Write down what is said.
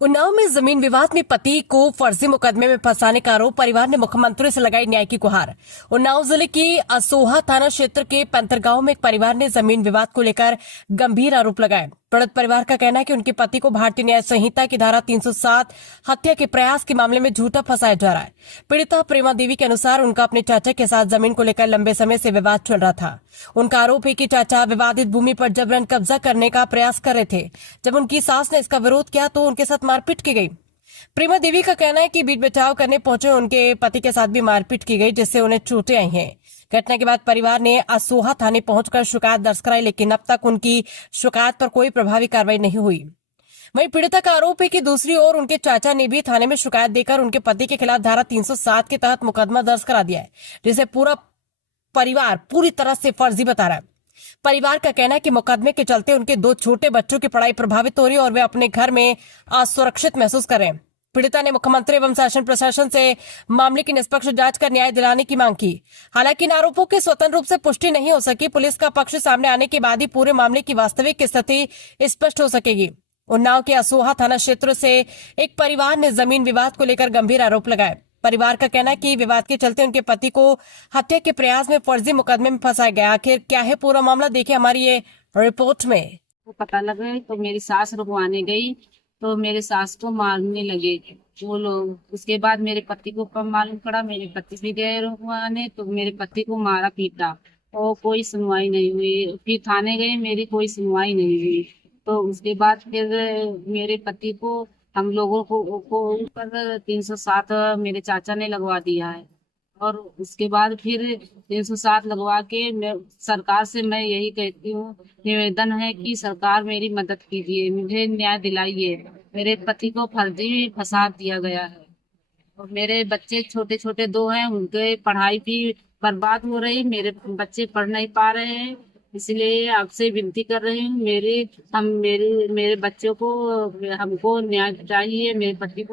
उन्नाव में जमीन विवाद में पति को फर्जी मुकदमे में फंसाने का आरोप, परिवार ने मुख्यमंत्री से लगाई न्याय की गुहार। उन्नाव जिले के असोहा थाना क्षेत्र के पैंतर गांव में एक परिवार ने जमीन विवाद को लेकर गंभीर आरोप लगाए। पीड़ित परिवार का कहना है कि उनके पति को भारतीय न्याय संहिता की धारा 307 हत्या के प्रयास के मामले में झूठा फंसाया जा रहा है। पीड़िता प्रेमा देवी के अनुसार उनका अपने चाचा के साथ जमीन को लेकर लंबे समय से विवाद चल रहा था। उनका आरोप है कि चाचा विवादित भूमि पर जबरन कब्जा करने का प्रयास कर रहे थे। जब उनकी सास ने इसका विरोध किया तो उनके साथ मारपीट की गई। प्रेमा देवी का कहना है कि बीच बचाव करने पहुंचे उनके पति के साथ भी मारपीट की गई, जिससे उन्हें चोटें आई हैं। घटना के बाद परिवार ने असोहा थाने पहुंचकर शिकायत दर्ज कराई, लेकिन अब तक उनकी शिकायत पर कोई प्रभावी कार्रवाई नहीं हुई। वहीं पीड़िता का आरोप है कि दूसरी ओर उनके चाचा ने भी थाने में शिकायत देकर उनके पति के खिलाफ धारा 307 के तहत मुकदमा दर्ज करा दिया है, जिसे पूरा परिवार पूरी तरह से फर्जी बता रहा है। परिवार का कहना है कि मुकदमे के चलते उनके 2 छोटे बच्चों की पढ़ाई प्रभावित हो रही है और वे अपने घर में असुरक्षित महसूस कर रहे हैं। पीड़िता ने मुख्यमंत्री एवं शासन प्रशासन से मामले की निष्पक्ष जांच कर न्याय दिलाने की मांग की। हालांकि इन आरोपों की स्वतंत्र रूप से पुष्टि नहीं हो सकी। पुलिस का पक्ष सामने आने के बाद ही पूरे मामले की वास्तविक स्थिति स्पष्ट हो सकेगी। उन्नाव के असोहा थाना क्षेत्र से एक परिवार ने जमीन विवाद को लेकर गंभीर आरोप लगाए। परिवार का कहना है कि विवाद के चलते उनके पति को हत्या के प्रयास में फर्जी मुकदमे में फंसाया गया। आखिर क्या है पूरा मामला, देखिए हमारी ये रिपोर्ट में। को पता लगा तो मेरी सास रुकवाने गई तो मेरे सास को मारने लगे वो लोग। उसके बाद मेरे पति को कब मालूम पड़ा, मेरे पति भी गए रुकवाने तो मेरे पति को मारा पीटा और कोई सुनवाई नहीं हुई। फिर थाने गए, मेरी कोई सुनवाई नहीं हुई। तो उसके बाद फिर मेरे पति को हम लोगों को ऊपर 307 मेरे चाचा ने लगवा दिया है। और उसके बाद फिर 307 लगवा के सरकार से मैं यही कहती हूँ, निवेदन है कि सरकार मेरी मदद कीजिए, मुझे न्याय दिलाइए। मेरे पति को फर्जी फंसा दिया गया है और मेरे बच्चे छोटे छोटे 2 हैं, उनके पढ़ाई भी बर्बाद हो रही, मेरे बच्चे पढ़ नहीं पा रहे हैं। इसलिए आपसे विनती कर रही हूँ, मेरे बच्चों को हमको न्याय चाहिए, मेरे पति को।